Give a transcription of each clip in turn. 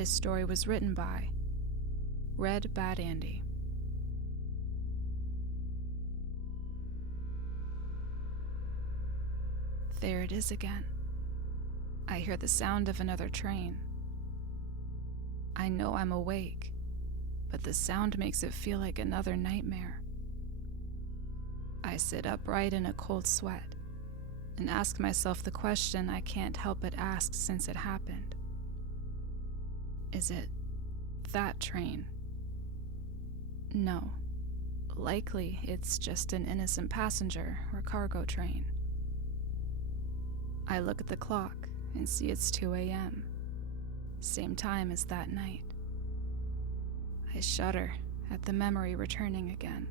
This story was written by RedBadAndy. There it is again. I hear the sound of another train. I know I'm awake, but the sound makes it feel like another nightmare. I sit upright in a cold sweat and ask myself the question I can't help but ask since it happened. Is it that train? No. Likely it's just an innocent passenger or cargo train. I look at the clock and see it's 2 a.m., same time as that night. I shudder at the memory returning again.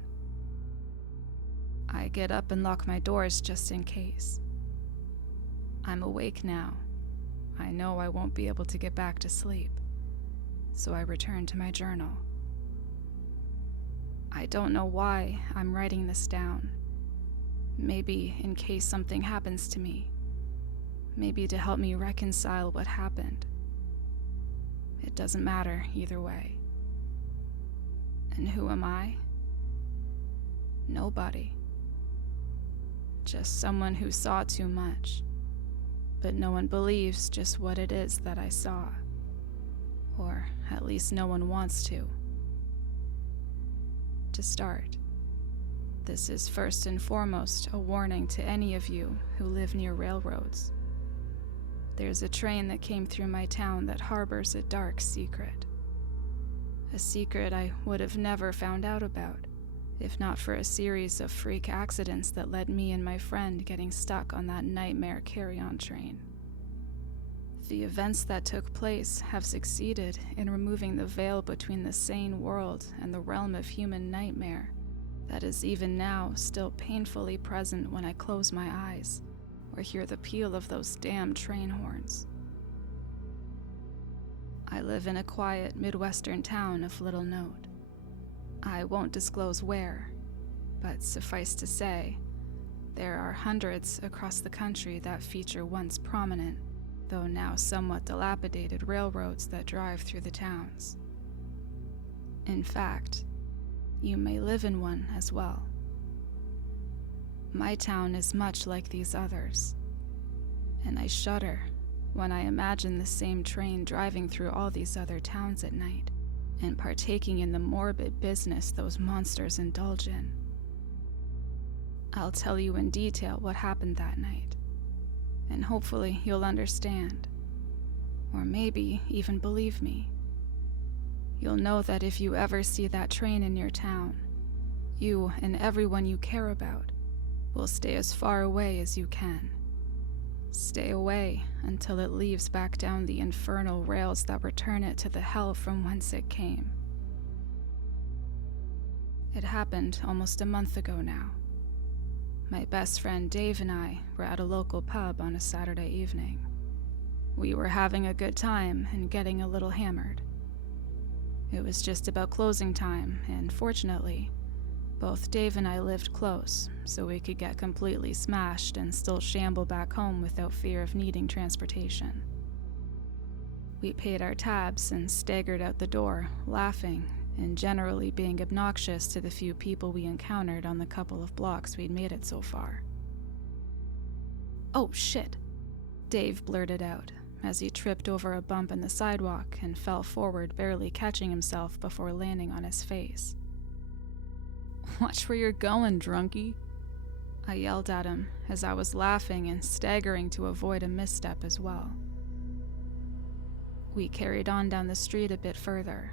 I get up and lock my doors just in case. I'm awake now. I know I won't be able to get back to sleep, so I return to my journal. I don't know why I'm writing this down. Maybe in case something happens to me. Maybe to help me reconcile what happened. It doesn't matter either way. And who am I? Nobody. Just someone who saw too much, but no one believes just what it is that I saw. Or at least no one wants to. To start, this is first and foremost a warning to any of you who live near railroads. There's a train that came through my town that harbors a dark secret. A secret I would have never found out about, if not for a series of freak accidents that led me and my friend getting stuck on that nightmare carry-on train. The events that took place have succeeded in removing the veil between the sane world and the realm of human nightmare that is even now still painfully present when I close my eyes or hear the peal of those damn train horns. I live in a quiet Midwestern town of little note. I won't disclose where, but suffice to say, there are hundreds across the country that feature once prominent, though now somewhat dilapidated railroads that drive through the towns. In fact, you may live in one as well. My town is much like these others, and I shudder when I imagine the same train driving through all these other towns at night and partaking in the morbid business those monsters indulge in. I'll tell you in detail what happened that night, and hopefully you'll understand, or maybe even believe me. You'll know that if you ever see that train in your town, you and everyone you care about will stay as far away as you can. Stay away until it leaves back down the infernal rails that return it to the hell from whence it came. It happened almost a month ago now. My best friend Dave and I were at a local pub on a Saturday evening. We were having a good time and getting a little hammered. It was just about closing time, and fortunately, both Dave and I lived close, so we could get completely smashed and still shamble back home without fear of needing transportation. We paid our tabs and staggered out the door, laughing and generally being obnoxious to the few people we encountered on the couple of blocks we'd made it so far. "Oh, shit," Dave blurted out as he tripped over a bump in the sidewalk and fell forward, barely catching himself before landing on his face. "Watch where you're going, drunkie," I yelled at him as I was laughing and staggering to avoid a misstep as well. We carried on down the street a bit further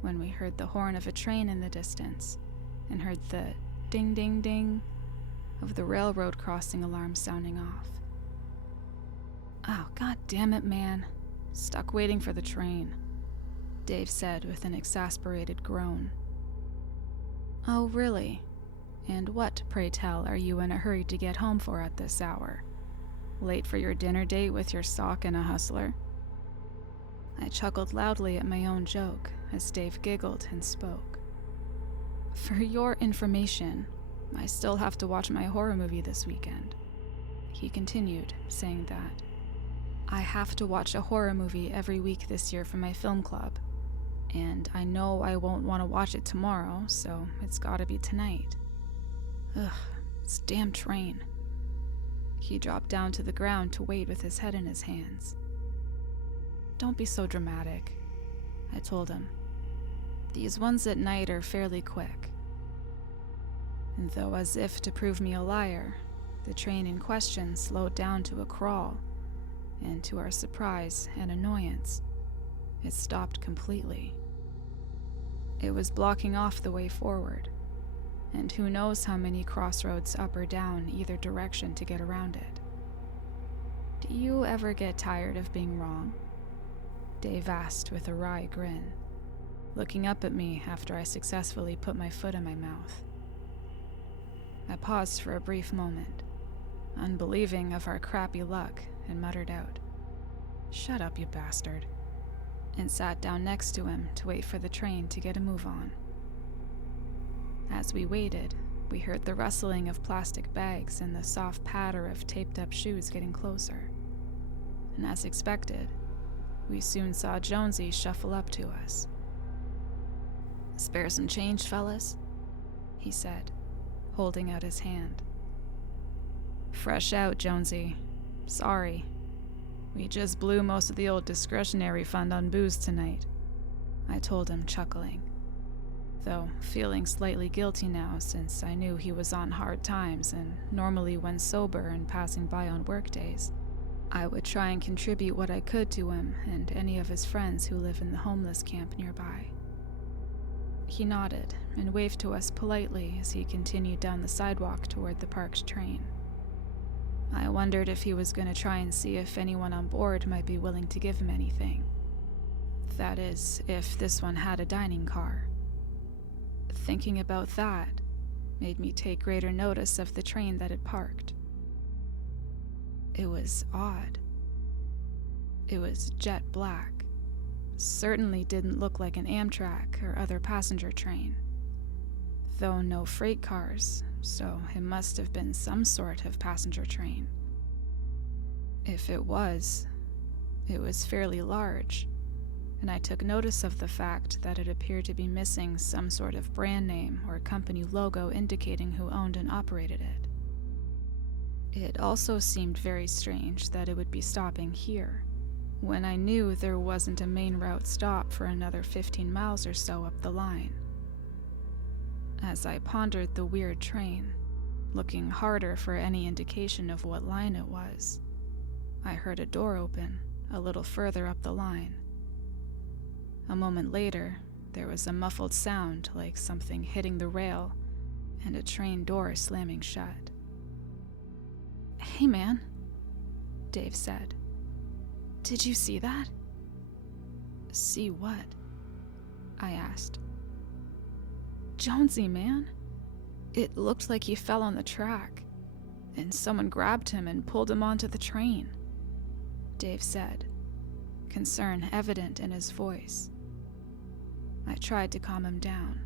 when we heard the horn of a train in the distance and heard the ding ding ding of the railroad crossing alarm sounding off. "Oh, god damn it, man. Stuck waiting for the train," Dave said with an exasperated groan. "Oh, really? And what, pray tell, are you in a hurry to get home for at this hour? Late for your dinner date with your sock and a hustler?" I chuckled loudly at my own joke as Dave giggled and spoke. "For your information, I still have to watch my horror movie this weekend," he continued, saying that. I have to watch a horror movie every week this year for my film club, and I know I won't want to watch it tomorrow, so it's gotta be tonight. Ugh, this damn train. He dropped down to the ground to wait with his head in his hands. Don't be so dramatic, I told him. These ones at night are fairly quick. And though as if to prove me a liar, the train in question slowed down to a crawl, and to our surprise and annoyance, it stopped completely. It was blocking off the way forward, and who knows how many crossroads up or down either direction to get around it. Do you ever get tired of being wrong? Dave asked with a wry grin, looking up at me after I successfully put my foot in my mouth. I paused for a brief moment, unbelieving of our crappy luck, and muttered out, "Shut up, you bastard," and sat down next to him to wait for the train to get a move on. As we waited, we heard the rustling of plastic bags and the soft patter of taped-up shoes getting closer. And as expected, we soon saw Jonesy shuffle up to us. "Spare some change, fellas?" he said, holding out his hand. "Fresh out, Jonesy. Sorry. We just blew most of the old discretionary fund on booze tonight," I told him, chuckling, though feeling slightly guilty now since I knew he was on hard times, and normally when sober and passing by on work days, I would try and contribute what I could to him and any of his friends who live in the homeless camp nearby. He nodded and waved to us politely as he continued down the sidewalk toward the parked train. I wondered if he was going to try and see if anyone on board might be willing to give him anything. That is, if this one had a dining car. Thinking about that made me take greater notice of the train that had parked. It was odd. It was jet black. Certainly didn't look like an Amtrak or other passenger train, though no freight cars, so it must have been some sort of passenger train. If it was fairly large, and I took notice of the fact that it appeared to be missing some sort of brand name or company logo indicating who owned and operated it. It also seemed very strange that it would be stopping here, when I knew there wasn't a main route stop for another 15 miles or so up the line. As I pondered the weird train, looking harder for any indication of what line it was, I heard a door open a little further up the line. A moment later, there was a muffled sound like something hitting the rail and a train door slamming shut. "Hey man," Dave said. "Did you see that?" "See what?" I asked. "Jonesy, man. It looked like he fell on the track, and someone grabbed him and pulled him onto the train," Dave said, concern evident in his voice. I tried to calm him down.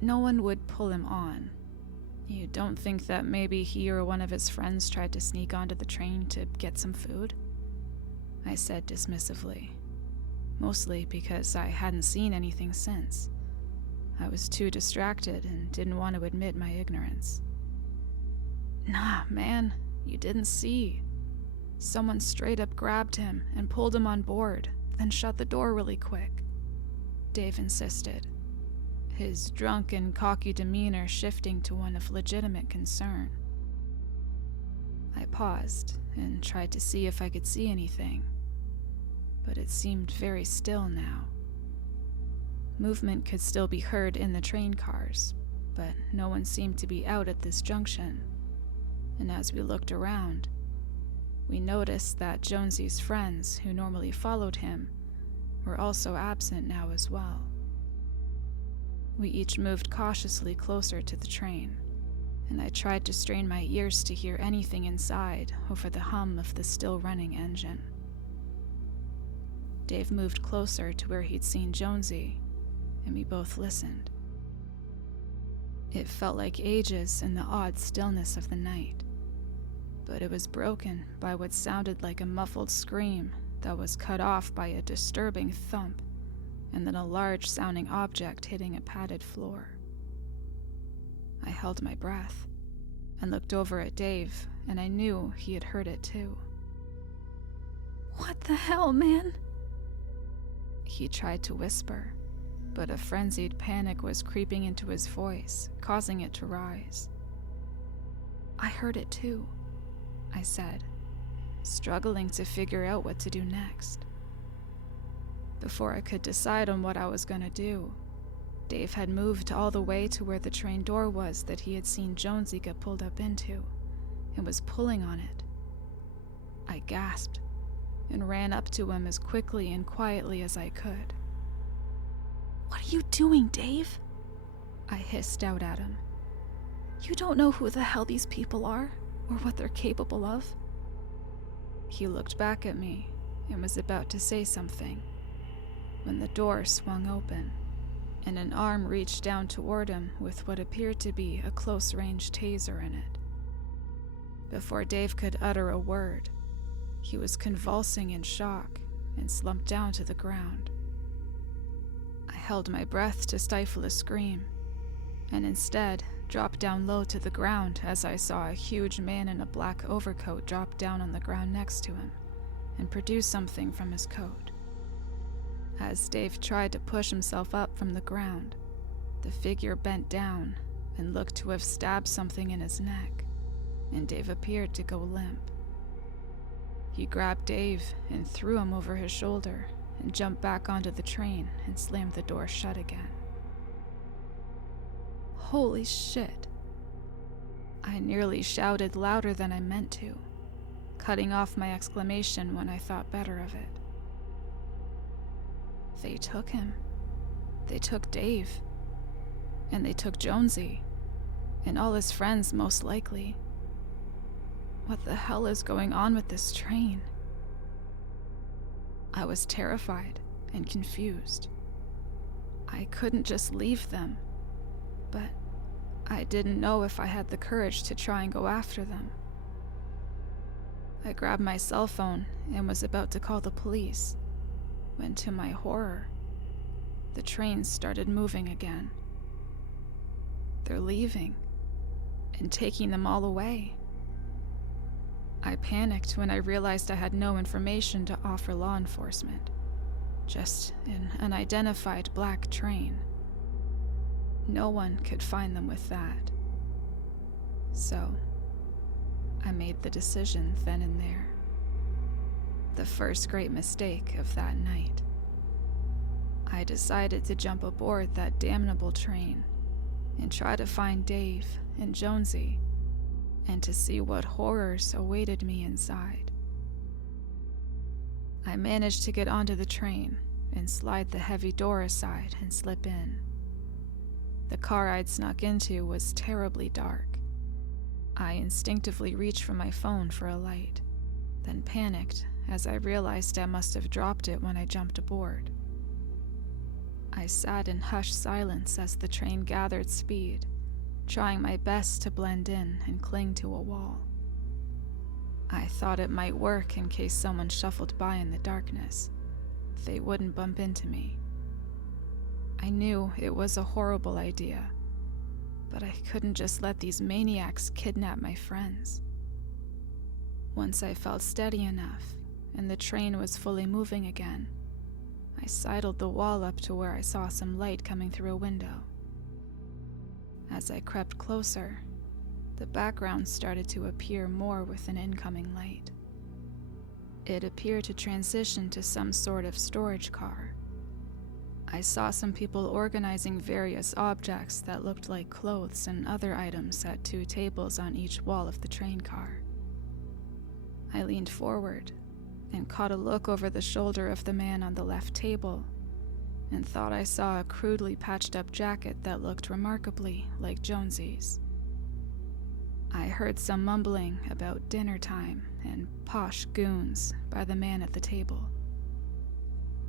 "No one would pull him on. You don't think that maybe he or one of his friends tried to sneak onto the train to get some food?" I said dismissively, mostly because I hadn't seen anything since. I was too distracted and didn't want to admit my ignorance. "Nah, man, you didn't see. Someone straight up grabbed him and pulled him on board, then shut the door really quick," Dave insisted, his drunk and cocky demeanor shifting to one of legitimate concern. I paused and tried to see if I could see anything, but it seemed very still now. Movement could still be heard in the train cars, but no one seemed to be out at this junction, and as we looked around, we noticed that Jonesy's friends, who normally followed him, were also absent now as well. We each moved cautiously closer to the train, and I tried to strain my ears to hear anything inside over the hum of the still-running engine. Dave moved closer to where he'd seen Jonesy, and we both listened. It felt like ages in the odd stillness of the night. but it was broken by what sounded like a muffled scream that was cut off by a disturbing thump, and then a large-sounding object hitting a padded floor. I held my breath and looked over at Dave, and I knew he had heard it too. "What the hell, man?" He tried to whisper, but a frenzied panic was creeping into his voice, causing it to rise. "I heard it too," I said, struggling to figure out what to do next. Before I could decide on what I was going to do, Dave had moved all the way to where the train door was that he had seen Jonesy get pulled up into, and was pulling on it. I gasped and ran up to him as quickly and quietly as I could. "What are you doing, Dave?" I hissed out at him. "You don't know who the hell these people are, or what they're capable of." He looked back at me and was about to say something when the door swung open, and an arm reached down toward him with what appeared to be a close-range taser in it. Before Dave could utter a word, he was convulsing in shock and slumped down to the ground. I held my breath to stifle a scream, and instead dropped down low to the ground as I saw a huge man in a black overcoat drop down on the ground next to him and produce something from his coat. As Dave tried to push himself up from the ground, the figure bent down and looked to have stabbed something in his neck, and Dave appeared to go limp. He grabbed Dave and threw him over his shoulder and jumped back onto the train and slammed the door shut again. "Holy shit!" I nearly shouted louder than I meant to, cutting off my exclamation when I thought better of it. They took him. They took Dave. And they took Jonesy. And all his friends, most likely. What the hell is going on with this train? I was terrified and confused. I couldn't just leave them, but I didn't know if I had the courage to try and go after them. I grabbed my cell phone and was about to call the police, when to my horror, the train started moving again. They're leaving and taking them all away. I panicked when I realized I had no information to offer law enforcement, just an unidentified black train. No one could find them with that. So, I made the decision then and there. The first great mistake of that night. I decided to jump aboard that damnable train and try to find Dave and Jonesy, and to see what horrors awaited me inside. I managed to get onto the train and slide the heavy door aside and slip in. The car I'd snuck into was terribly dark. I instinctively reached for my phone for a light, then panicked as I realized I must have dropped it when I jumped aboard. I sat in hushed silence as the train gathered speed, trying my best to blend in and cling to a wall. I thought it might work in case someone shuffled by in the darkness. They wouldn't bump into me. I knew it was a horrible idea, but I couldn't just let these maniacs kidnap my friends. Once I felt steady enough, and the train was fully moving again, I sidled the wall up to where I saw some light coming through a window. As I crept closer, the background started to appear more with an incoming light. It appeared to transition to some sort of storage car. I saw some people organizing various objects that looked like clothes and other items at 2 tables on each wall of the train car. I leaned forward and caught a look over the shoulder of the man on the left table, and thought I saw a crudely patched up jacket that looked remarkably like Jonesy's. I heard some mumbling about dinner time and posh goons by the man at the table.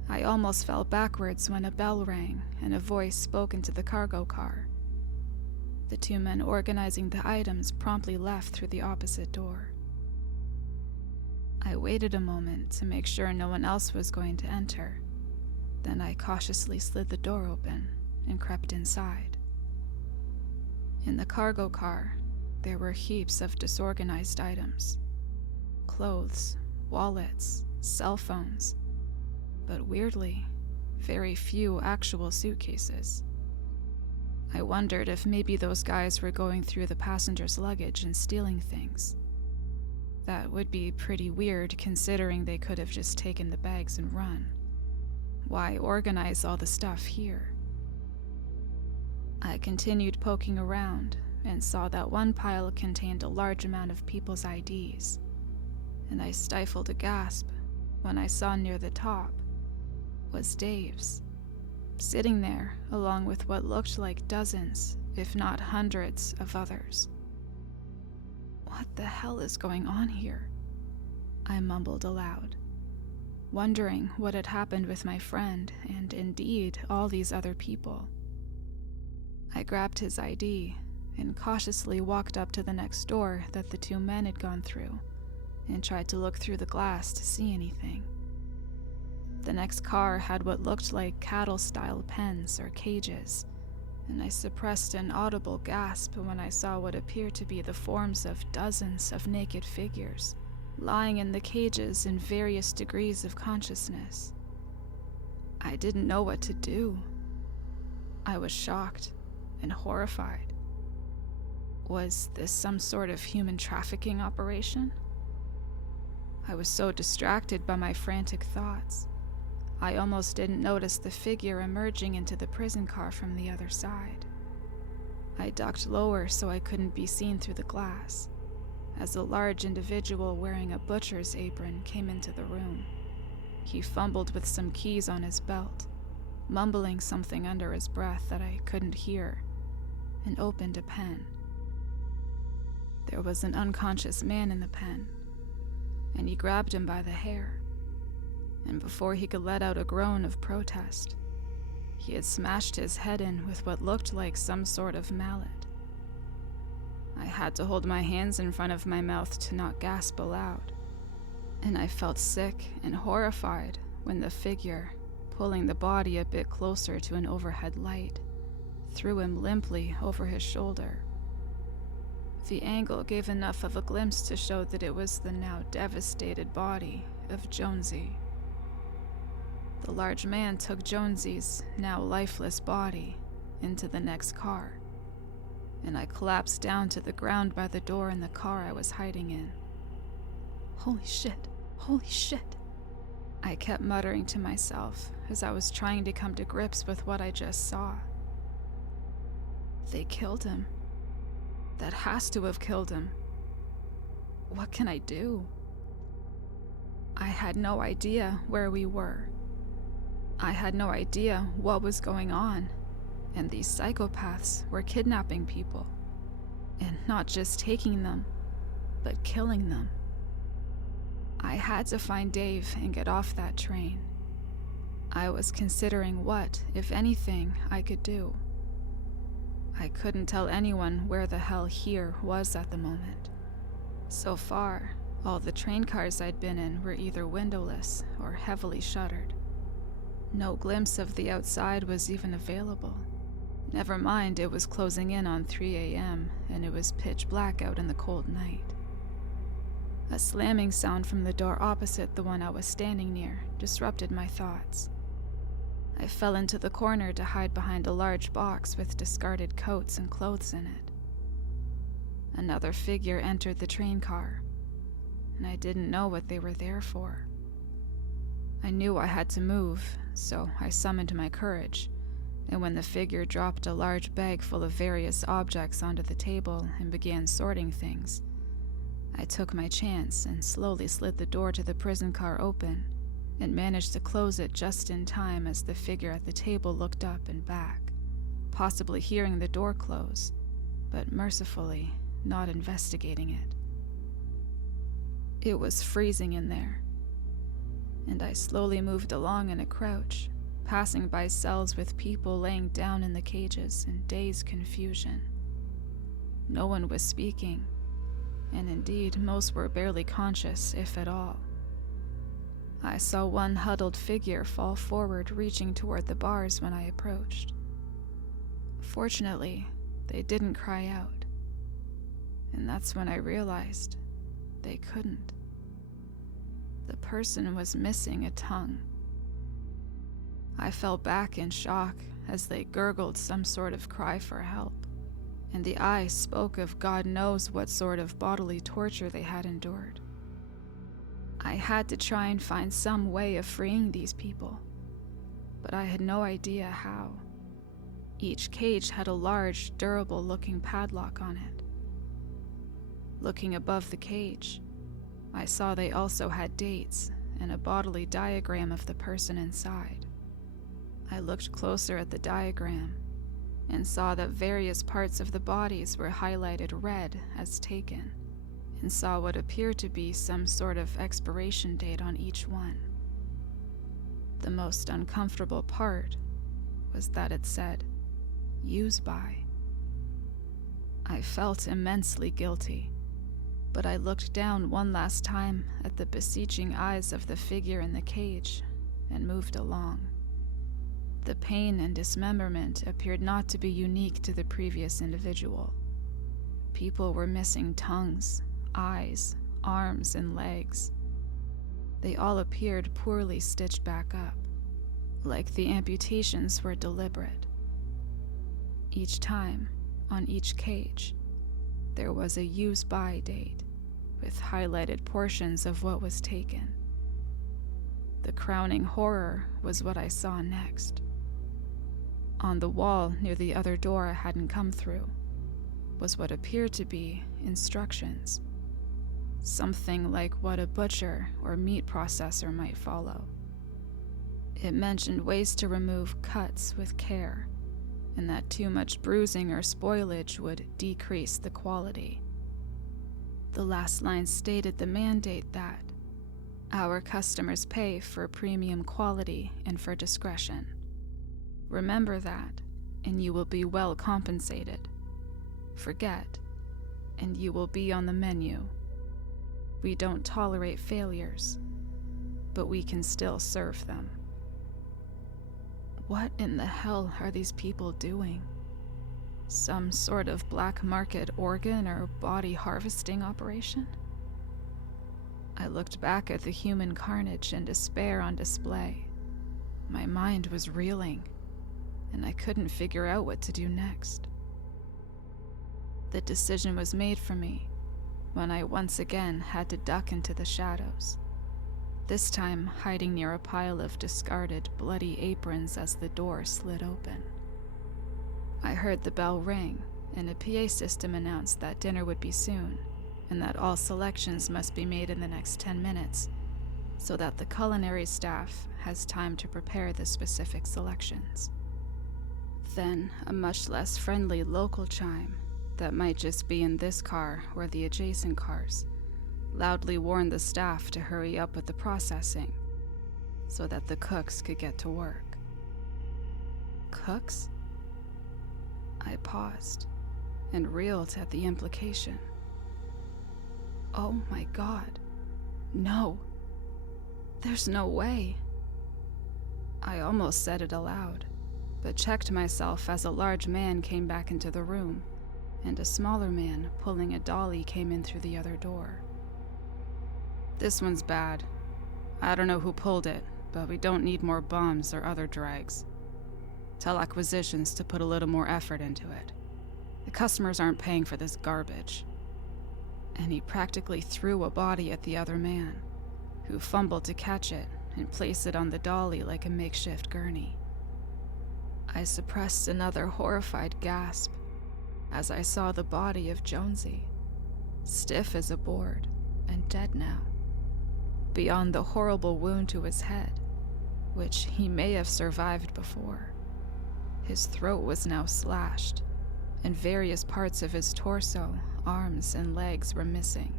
I almost fell backwards when a bell rang and a voice spoke into the cargo car. The 2 men organizing the items promptly left through the opposite door. I waited a moment to make sure no one else was going to enter. Then I cautiously slid the door open and crept inside. In the cargo car, there were heaps of disorganized items. Clothes, wallets, cell phones. But weirdly, very few actual suitcases. I wondered if maybe those guys were going through the passengers' luggage and stealing things. That would be pretty weird considering they could have just taken the bags and run. Why organize all the stuff here? I continued poking around and saw that one pile contained a large amount of people's IDs, and I stifled a gasp when I saw near the top was Dave's, sitting there along with what looked like dozens, if not hundreds, of others. What the hell is going on here? I mumbled aloud, wondering what had happened with my friend and indeed all these other people. I grabbed his ID and cautiously walked up to the next door that the two men had gone through and tried to look through the glass to see anything. The next car had what looked like cattle-style pens or cages, and I suppressed an audible gasp when I saw what appeared to be the forms of dozens of naked figures lying in the cages in various degrees of consciousness. I didn't know what to do. I was shocked and horrified. Was this some sort of human trafficking operation? I was so distracted by my frantic thoughts, I almost didn't notice the figure emerging into the prison car from the other side. I ducked lower so I couldn't be seen through the glass, as a large individual wearing a butcher's apron came into the room. He fumbled with some keys on his belt, mumbling something under his breath that I couldn't hear, and opened a pen. There was an unconscious man in the pen, and he grabbed him by the hair. And before he could let out a groan of protest, he had smashed his head in with what looked like some sort of mallet. I had to hold my hands in front of my mouth to not gasp aloud, and I felt sick and horrified when the figure, pulling the body a bit closer to an overhead light, threw him limply over his shoulder. The angle gave enough of a glimpse to show that it was the now devastated body of Jonesy. The large man took Jonesy's now lifeless body into the next car, and I collapsed down to the ground by the door in the car I was hiding in. Holy shit, holy shit. I kept muttering to myself as I was trying to come to grips with what I just saw. They killed him. That has to have killed him. What can I do? I had no idea where we were. I had no idea what was going on, and these psychopaths were kidnapping people, and not just taking them, but killing them. I had to find Dave and get off that train. I was considering what, if anything, I could do. I couldn't tell anyone where the hell here was at the moment. So far, all the train cars I'd been in were either windowless or heavily shuttered. No glimpse of the outside was even available. Never mind, it was closing in on 3 a.m., and it was pitch black out in the cold night. A slamming sound from the door opposite the one I was standing near disrupted my thoughts. I fell into the corner to hide behind a large box with discarded coats and clothes in it. Another figure entered the train car, and I didn't know what they were there for. I knew I had to move, so I summoned my courage, and when the figure dropped a large bag full of various objects onto the table and began sorting things, I took my chance and slowly slid the door to the prison car open and managed to close it just in time as the figure at the table looked up and back, possibly hearing the door close, but mercifully not investigating it. It was freezing in there, and I slowly moved along in a crouch, passing by cells with people laying down in the cages in dazed confusion. No one was speaking, and indeed most were barely conscious, if at all. I saw one huddled figure fall forward, reaching toward the bars when I approached. Fortunately, they didn't cry out, and that's when I realized they couldn't. The person was missing a tongue. I fell back in shock as they gurgled some sort of cry for help, and the eye spoke of God knows what sort of bodily torture they had endured. I had to try and find some way of freeing these people, but I had no idea how. Each cage had a large, durable-looking padlock on it. Looking above the cage, I saw they also had dates and a bodily diagram of the person inside. I looked closer at the diagram and saw that various parts of the bodies were highlighted red as taken, and saw what appeared to be some sort of expiration date on each one. The most uncomfortable part was that it said, "Use by." I felt immensely guilty, but I looked down one last time at the beseeching eyes of the figure in the cage and moved along. The pain and dismemberment appeared not to be unique to the previous individual. People were missing tongues, eyes, arms, and legs. They all appeared poorly stitched back up, like the amputations were deliberate. Each time, on each cage, there was a use-by date, with highlighted portions of what was taken. The crowning horror was what I saw next. On the wall near the other door I hadn't come through was what appeared to be instructions, something like what a butcher or meat processor might follow. It mentioned ways to remove cuts with care, and that too much bruising or spoilage would decrease the quality. The last line stated the mandate that our customers pay for premium quality and for discretion. Remember that, and you will be well compensated. Forget, and you will be on the menu. We don't tolerate failures, but we can still serve them. What in the hell are these people doing? Some sort of black market organ or body harvesting operation? I looked back at the human carnage and despair on display. My mind was reeling, and I couldn't figure out what to do next. The decision was made for me when I once again had to duck into the shadows, this time hiding near a pile of discarded, bloody aprons as the door slid open. I heard the bell ring, and a PA system announced that dinner would be soon, and that all selections must be made in the next 10 minutes, so that the culinary staff has time to prepare the specific selections. Then, a much less friendly local chime, that might just be in this car or the adjacent cars, loudly warned the staff to hurry up with the processing, so that the cooks could get to work. Cooks? I paused and reeled at the implication. Oh my God. No. There's no way. I almost said it aloud, but checked myself as a large man came back into the room, and a smaller man pulling a dolly came in through the other door. This one's bad. I don't know who pulled it, but we don't need more bums or other drags. Tell acquisitions to put a little more effort into it. The customers aren't paying for this garbage. And he practically threw a body at the other man, who fumbled to catch it and place it on the dolly like a makeshift gurney. I suppressed another horrified gasp as I saw the body of Jonesy, stiff as a board and dead now. Beyond the horrible wound to his head, which he may have survived before, his throat was now slashed, and various parts of his torso, arms, and legs were missing.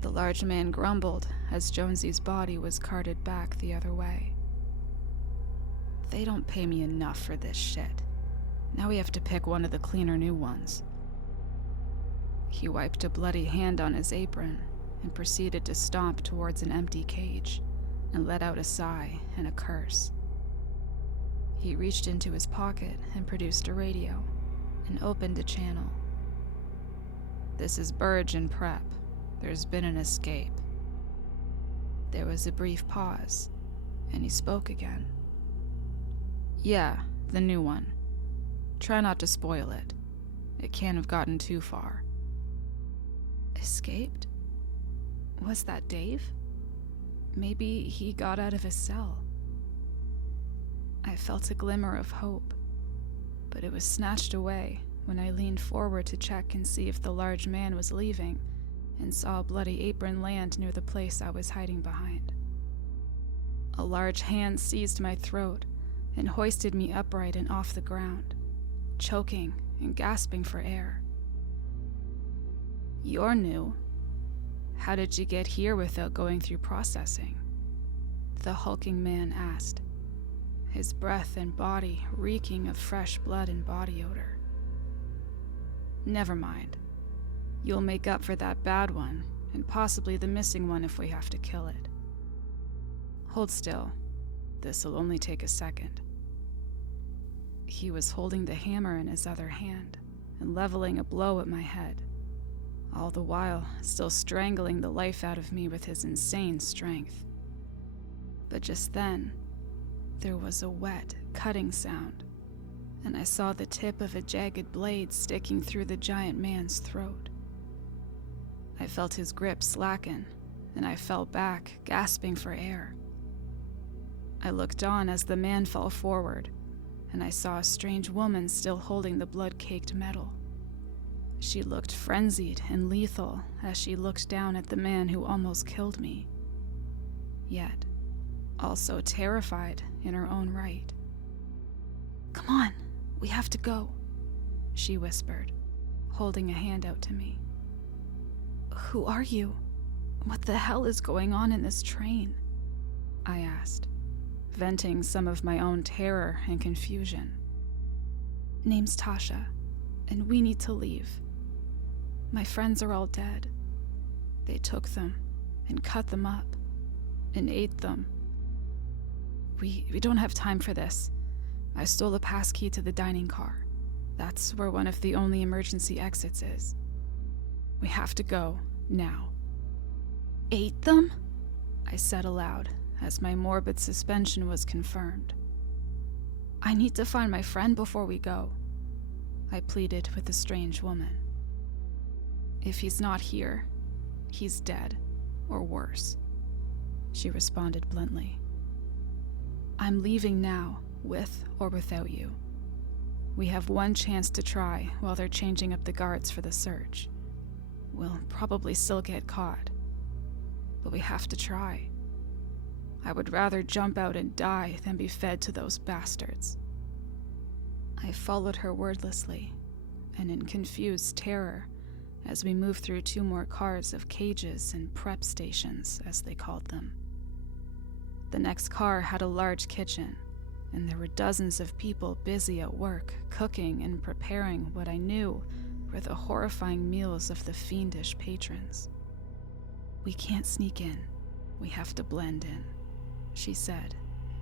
The large man grumbled as Jonesy's body was carted back the other way. They don't pay me enough for this shit. Now we have to pick one of the cleaner new ones. He wiped a bloody hand on his apron and proceeded to stomp towards an empty cage and let out a sigh and a curse. He reached into his pocket and produced a radio and opened a channel. "This is Burge and Prep. There's been an escape." There was a brief pause, and he spoke again. "Yeah, the new one. Try not to spoil it. It can't have gotten too far." Escaped? Was that Dave? Maybe he got out of his cell. I felt a glimmer of hope, but it was snatched away when I leaned forward to check and see if the large man was leaving and saw a bloody apron land near the place I was hiding behind. A large hand seized my throat and hoisted me upright and off the ground, choking and gasping for air. "You're new. How did you get here without going through processing?" the hulking man asked, his breath and body reeking of fresh blood and body odor. "Never mind. You'll make up for that bad one, and possibly the missing one if we have to kill it. Hold still. This'll only take a second." He was holding the hammer in his other hand and leveling a blow at my head, all the while still strangling the life out of me with his insane strength. But just then, there was a wet, cutting sound, and I saw the tip of a jagged blade sticking through the giant man's throat. I felt his grip slacken, and I fell back, gasping for air. I looked on as the man fell forward, and I saw a strange woman still holding the blood-caked metal. She looked frenzied and lethal as she looked down at the man who almost killed me, yet also terrified in her own right. "Come on, we have to go," she whispered, holding a hand out to me. "Who are you? What the hell is going on in this train?" I asked, venting some of my own terror and confusion. "Name's Tasha, and we need to leave. My friends are all dead. They took them and cut them up and ate them. We don't have time for this. I stole a passkey to the dining car. That's where one of the only emergency exits is. We have to go, now." "Ate them?" I said aloud, as my morbid suspension was confirmed. "I need to find my friend before we go," I pleaded with the strange woman. "If he's not here, he's dead, or worse," she responded bluntly. "I'm leaving now, with or without you. We have one chance to try while they're changing up the guards for the search. We'll probably still get caught, but we have to try. I would rather jump out and die than be fed to those bastards." I followed her wordlessly, and in confused terror, as we moved through 2 more cars of cages and prep stations, as they called them. The next car had a large kitchen, and there were dozens of people busy at work, cooking and preparing what I knew were the horrifying meals of the fiendish patrons. "We can't sneak in. We have to blend in," she said,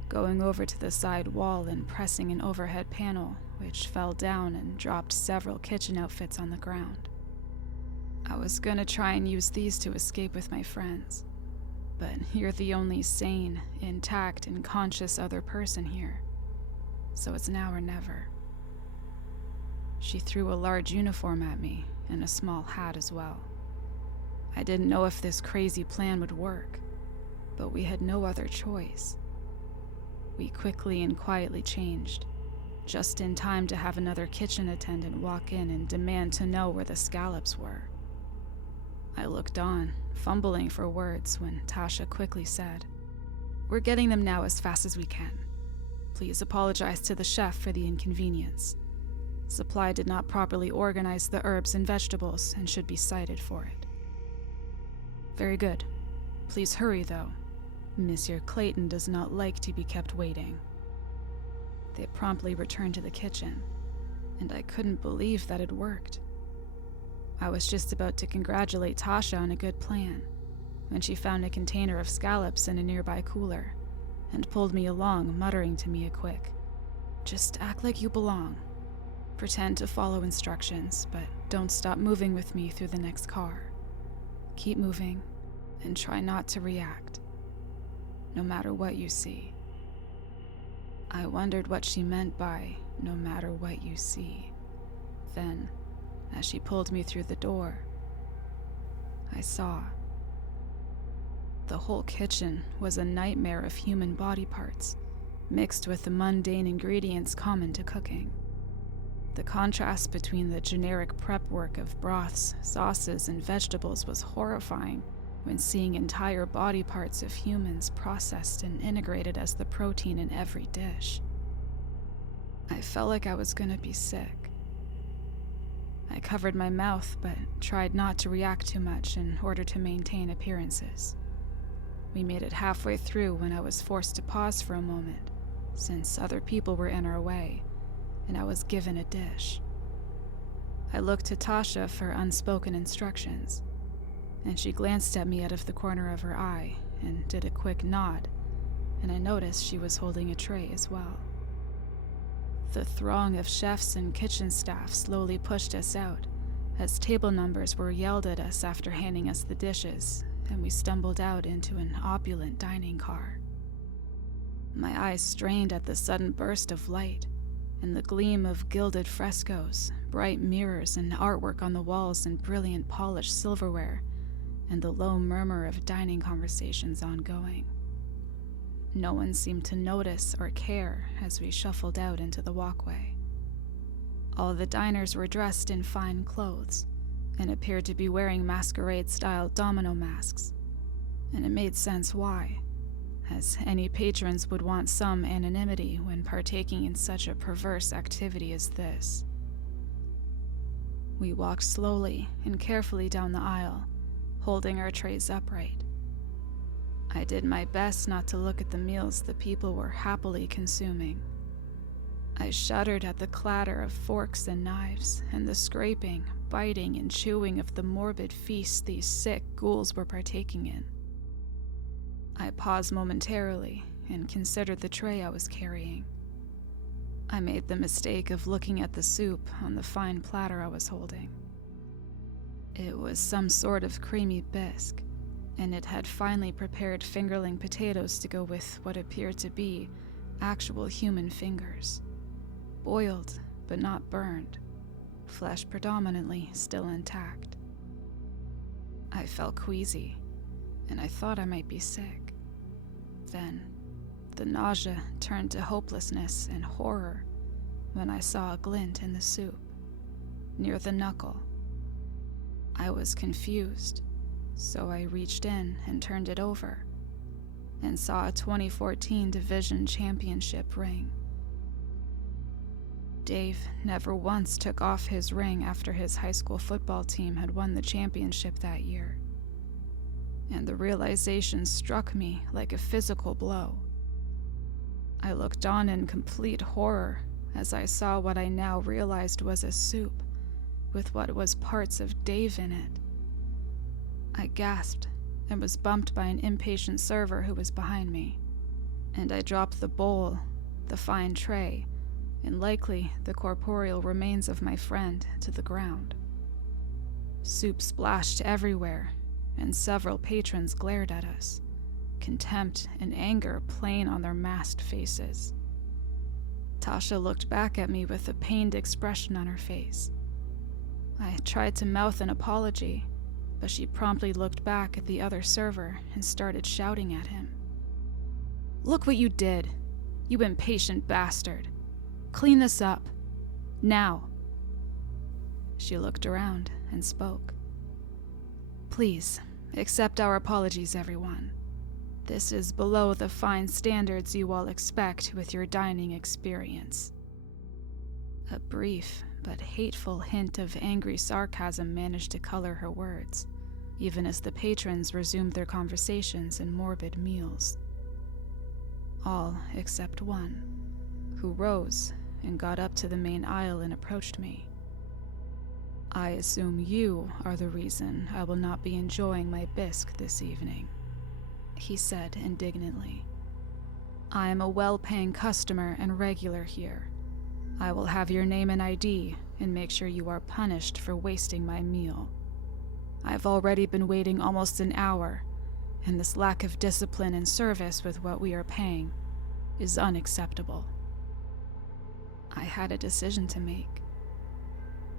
going over to the side wall and pressing an overhead panel, which fell down and dropped several kitchen outfits on the ground. I was gonna try and use these to escape with my friends, but you're the only sane, intact, and conscious other person here, so it's now or never. She threw a large uniform at me, and a small hat as well. I didn't know if this crazy plan would work, but we had no other choice. We quickly and quietly changed, just in time to have another kitchen attendant walk in and demand to know where the scallops were. I looked on, fumbling for words, when Tasha quickly said, "We're getting them now as fast as we can. Please apologize to the chef for the inconvenience. Supply did not properly organize the herbs and vegetables and should be cited for it." "Very good. Please hurry, though. Monsieur Clayton does not like to be kept waiting." They promptly returned to the kitchen, and I couldn't believe that it worked. I was just about to congratulate Tasha on a good plan when she found a container of scallops in a nearby cooler and pulled me along, muttering to me a quick, "Just act like you belong. Pretend to follow instructions, but don't stop moving with me through the next car. Keep moving and try not to react, no matter what you see." I wondered what she meant by "no matter what you see." Then, as she pulled me through the door, I saw. The whole kitchen was a nightmare of human body parts, mixed with the mundane ingredients common to cooking. The contrast between the generic prep work of broths, sauces, and vegetables was horrifying when seeing entire body parts of humans processed and integrated as the protein in every dish. I felt like I was gonna be sick. I covered my mouth, but tried not to react too much in order to maintain appearances. We made it halfway through when I was forced to pause for a moment, since other people were in our way, and I was given a dish. I looked to Tasha for unspoken instructions, and she glanced at me out of the corner of her eye and did a quick nod, and I noticed she was holding a tray as well. The throng of chefs and kitchen staff slowly pushed us out, as table numbers were yelled at us after handing us the dishes, and we stumbled out into an opulent dining car. My eyes strained at the sudden burst of light, and the gleam of gilded frescoes, bright mirrors and artwork on the walls and brilliant polished silverware, and the low murmur of dining conversations ongoing. No one seemed to notice or care as we shuffled out into the walkway. All the diners were dressed in fine clothes and appeared to be wearing masquerade-style domino masks, and it made sense why, as any patrons would want some anonymity when partaking in such a perverse activity as this. We walked slowly and carefully down the aisle, holding our trays upright. I did my best not to look at the meals the people were happily consuming. I shuddered at the clatter of forks and knives and the scraping, biting, and chewing of the morbid feast these sick ghouls were partaking in. I paused momentarily and considered the tray I was carrying. I made the mistake of looking at the soup on the fine platter I was holding. It was some sort of creamy bisque, and it had finely prepared fingerling potatoes to go with what appeared to be actual human fingers. Boiled, but not burned, flesh predominantly still intact. I felt queasy, and I thought I might be sick. Then, the nausea turned to hopelessness and horror when I saw a glint in the soup, near the knuckle. I was confused, so I reached in and turned it over, and saw a 2014 Division Championship ring. Dave never once took off his ring after his high school football team had won the championship that year, and the realization struck me like a physical blow. I looked on in complete horror as I saw what I now realized was a soup with what was parts of Dave in it. I gasped and was bumped by an impatient server who was behind me, and I dropped the bowl, the fine tray, and likely the corporeal remains of my friend to the ground. Soup splashed everywhere, and several patrons glared at us, contempt and anger plain on their masked faces. Tasha looked back at me with a pained expression on her face. I tried to mouth an apology, but she promptly looked back at the other server and started shouting at him. "Look what you did, you impatient bastard. Clean this up. Now." She looked around and spoke. "Please, accept our apologies, everyone. This is below the fine standards you all expect with your dining experience." A brief but hateful hint of angry sarcasm managed to color her words, even as the patrons resumed their conversations and morbid meals. All except one, who rose and got up to the main aisle and approached me. I assume you are the reason I will not be enjoying my bisque this evening, he said indignantly. I am a well-paying customer and regular here. I will have your name and ID and make sure you are punished for wasting my meal. I've already been waiting almost an hour, and this lack of discipline and service with what we are paying is unacceptable. I had a decision to make.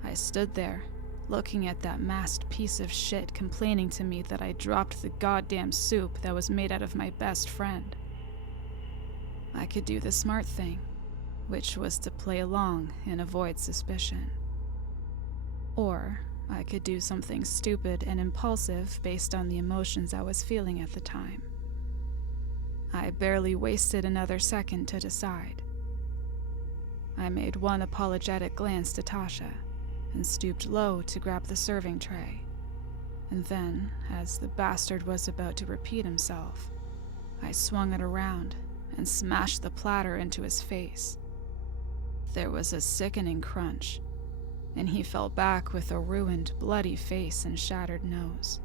I stood there, looking at that masked piece of shit complaining to me that I dropped the goddamn soup that was made out of my best friend. I could do the smart thing, which was to play along and avoid suspicion. Or I could do something stupid and impulsive based on the emotions I was feeling at the time. I barely wasted another second to decide. I made one apologetic glance to Tasha and stooped low to grab the serving tray. And then, as the bastard was about to repeat himself, I swung it around and smashed the platter into his face. There was a sickening crunch, and he fell back with a ruined, bloody face and shattered nose.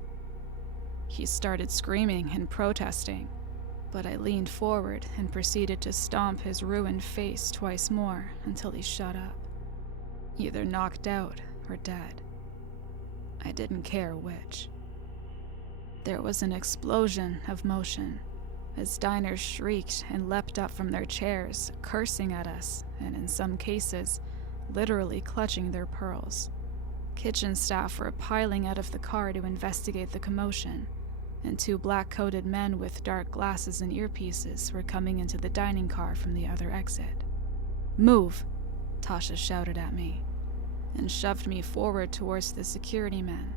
He started screaming and protesting, but I leaned forward and proceeded to stomp his ruined face twice more until he shut up, either knocked out or dead. I didn't care which. There was an explosion of motion as diners shrieked and leapt up from their chairs, cursing at us, and in some cases, literally clutching their pearls. Kitchen staff were piling out of the car to investigate the commotion, and two black-coated men with dark glasses and earpieces were coming into the dining car from the other exit. "Move!" Tasha shouted at me, and shoved me forward towards the security men,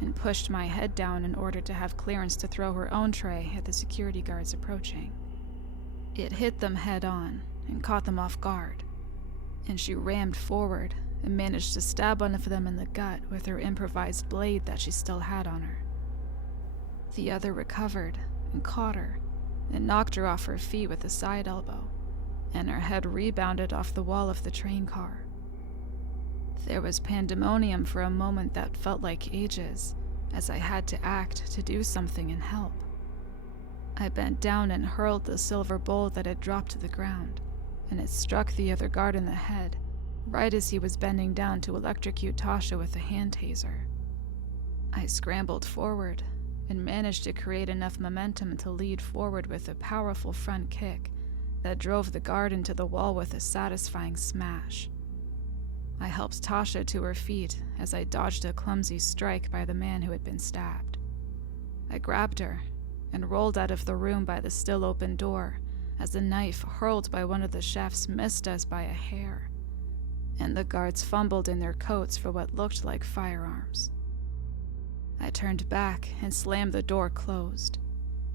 and pushed my head down in order to have clearance to throw her own tray at the security guards approaching. It hit them head on and caught them off guard, and she rammed forward and managed to stab one of them in the gut with her improvised blade that she still had on her. The other recovered and caught her and knocked her off her feet with a side elbow, and her head rebounded off the wall of the train car. There was pandemonium for a moment that felt like ages, as I had to act to do something and help. I bent down and hurled the silver bowl that had dropped to the ground, and it struck the other guard in the head, right as he was bending down to electrocute Tasha with a hand taser. I scrambled forward and managed to create enough momentum to lead forward with a powerful front kick that drove the guard into the wall with a satisfying smash. I helped Tasha to her feet as I dodged a clumsy strike by the man who had been stabbed. I grabbed her and rolled out of the room by the still open door as a knife hurled by one of the chefs missed us by a hair, and the guards fumbled in their coats for what looked like firearms. I turned back and slammed the door closed,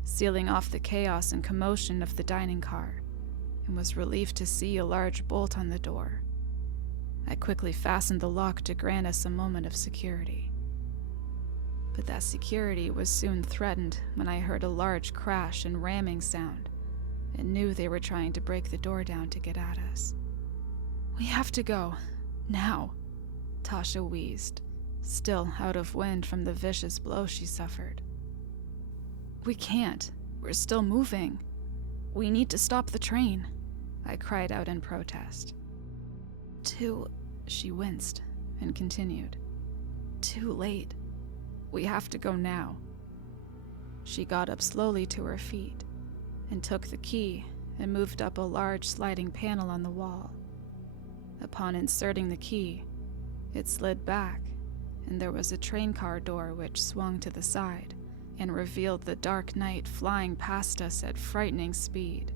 sealing off the chaos and commotion of the dining car, and was relieved to see a large bolt on the door. I quickly fastened the lock to grant us a moment of security. But that security was soon threatened when I heard a large crash and ramming sound, and knew they were trying to break the door down to get at us. "We have to go. Now," Tasha wheezed, still out of wind from the vicious blow she suffered. "We can't. We're still moving. We need to stop the train," I cried out in protest. She winced and continued. "Too late. We have to go now." She got up slowly to her feet and took the key and moved up a large sliding panel on the wall. Upon inserting the key, it slid back, and there was a train car door which swung to the side and revealed the dark night flying past us at frightening speed.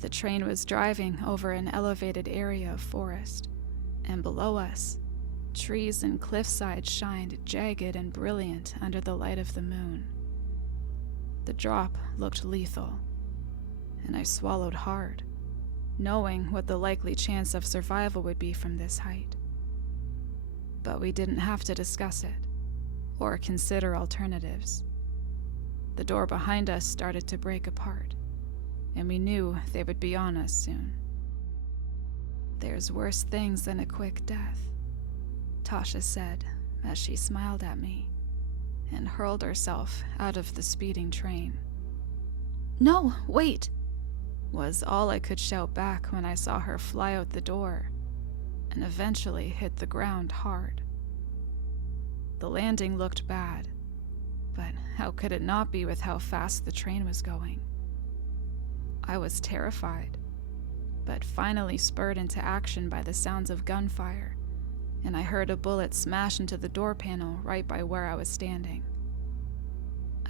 The train was driving over an elevated area of forest, and below us, trees and cliffsides shined jagged and brilliant under the light of the moon. The drop looked lethal, and I swallowed hard, knowing what the likely chance of survival would be from this height. But we didn't have to discuss it, or consider alternatives. The door behind us started to break apart, and we knew they would be on us soon. There's worse things than a quick death, Tasha said as she smiled at me and hurled herself out of the speeding train. "No, wait!" was all I could shout back when I saw her fly out the door and eventually hit the ground hard. The landing looked bad, but how could it not be with how fast the train was going? I was terrified, but finally spurred into action by the sounds of gunfire, and I heard a bullet smash into the door panel right by where I was standing.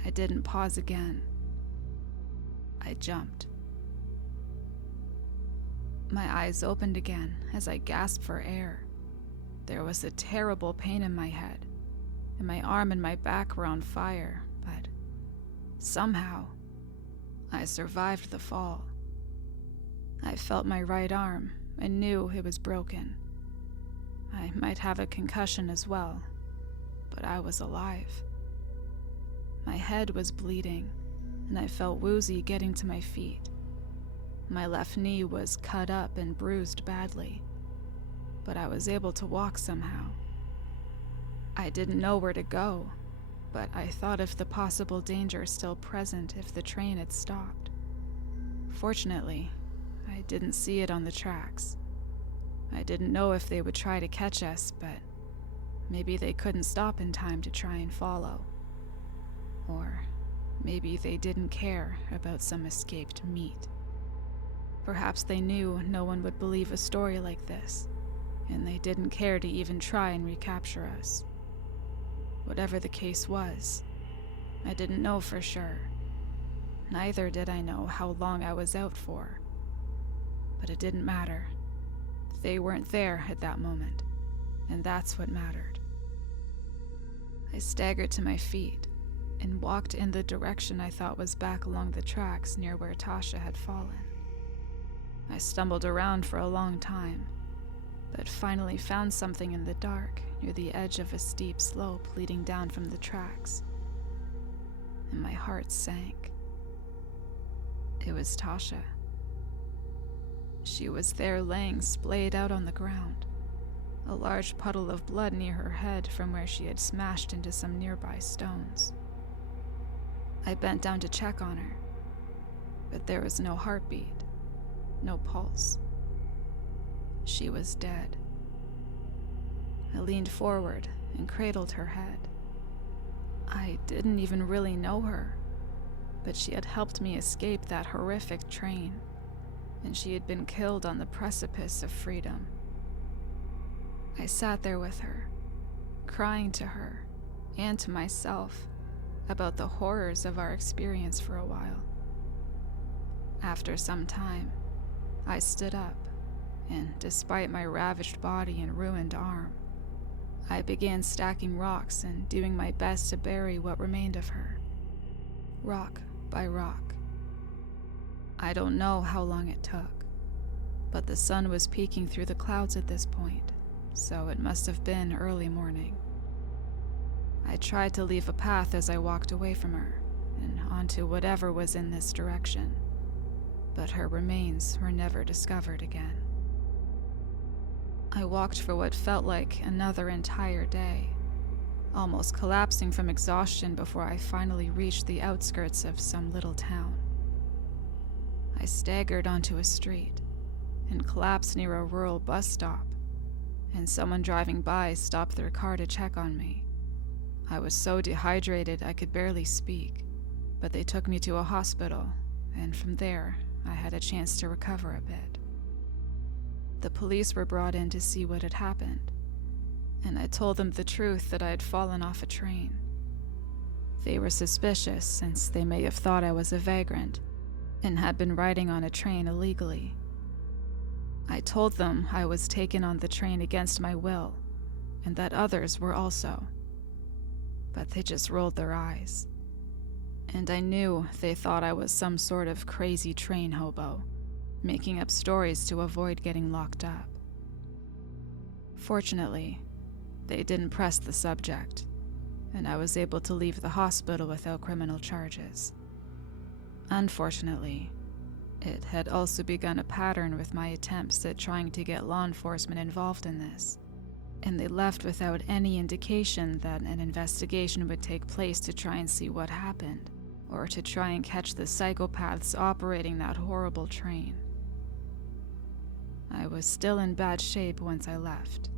I didn't pause again. I jumped. My eyes opened again as I gasped for air. There was a terrible pain in my head, and my arm and my back were on fire, but somehow I survived the fall. I felt my right arm and knew it was broken. I might have a concussion as well, but I was alive. My head was bleeding, and I felt woozy getting to my feet. My left knee was cut up and bruised badly, but I was able to walk somehow. I didn't know where to go, but I thought of the possible danger still present if the train had stopped. Fortunately, I didn't see it on the tracks. I didn't know if they would try to catch us, but maybe they couldn't stop in time to try and follow. Or maybe they didn't care about some escaped meat. Perhaps they knew no one would believe a story like this, and they didn't care to even try and recapture us. Whatever the case was, I didn't know for sure. Neither did I know how long I was out for. But it didn't matter. They weren't there at that moment, and that's what mattered. I staggered to my feet and walked in the direction I thought was back along the tracks near where Tasha had fallen. I stumbled around for a long time, but finally found something in the dark near the edge of a steep slope leading down from the tracks, and my heart sank. It was Tasha. She was there laying splayed out on the ground, a large puddle of blood near her head from where she had smashed into some nearby stones. I bent down to check on her, but there was no heartbeat, no pulse. She was dead. I leaned forward and cradled her head. I didn't even really know her, but she had helped me escape that horrific train, and she had been killed on the precipice of freedom. I sat there with her, crying to her and to myself about the horrors of our experience for a while. After some time, I stood up, and despite my ravaged body and ruined arm, I began stacking rocks and doing my best to bury what remained of her, rock by rock. I don't know how long it took, but the sun was peeking through the clouds at this point, so it must have been early morning. I tried to leave a path as I walked away from her and onto whatever was in this direction, but her remains were never discovered again. I walked for what felt like another entire day, almost collapsing from exhaustion before I finally reached the outskirts of some little town. I staggered onto a street and collapsed near a rural bus stop, and someone driving by stopped their car to check on me. I was so dehydrated I could barely speak, but they took me to a hospital, and from there I had a chance to recover a bit. The police were brought in to see what had happened, and I told them the truth that I had fallen off a train. They were suspicious since they may have thought I was a vagrant and had been riding on a train illegally. I told them I was taken on the train against my will, and that others were also. But they just rolled their eyes. And I knew they thought I was some sort of crazy train hobo, making up stories to avoid getting locked up. Fortunately, they didn't press the subject, and I was able to leave the hospital without criminal charges. Unfortunately, it had also begun a pattern with my attempts at trying to get law enforcement involved in this, and they left without any indication that an investigation would take place to try and see what happened, or to try and catch the psychopaths operating that horrible train. I was still in bad shape once I left.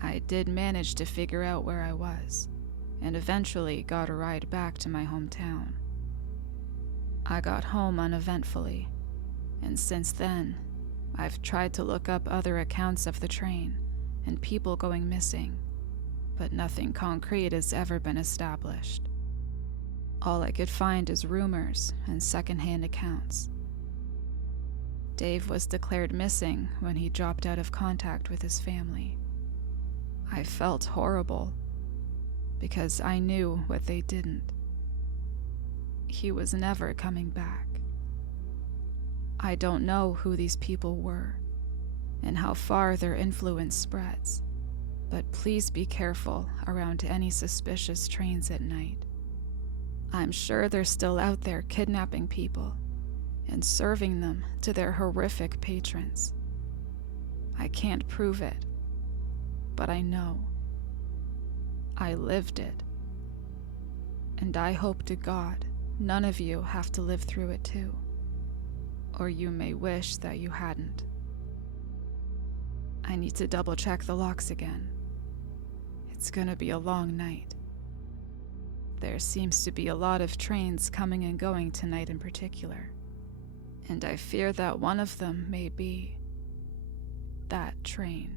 I did manage to figure out where I was, and eventually got a ride back to my hometown. I got home uneventfully, and since then, I've tried to look up other accounts of the train and people going missing, but nothing concrete has ever been established. All I could find is rumors and secondhand accounts. Dave was declared missing when he dropped out of contact with his family. I felt horrible, because I knew what they didn't. He was never coming back. I don't know who these people were, and how far their influence spreads, but please be careful around any suspicious trains at night. I'm sure they're still out there kidnapping people and serving them to their horrific patrons. I can't prove it, but I know. I lived it. And I hope to God none of you have to live through it too. Or you may wish that you hadn't. I need to double check the locks again. It's gonna be a long night. There seems to be a lot of trains coming and going tonight in particular, and I fear that one of them may be that train.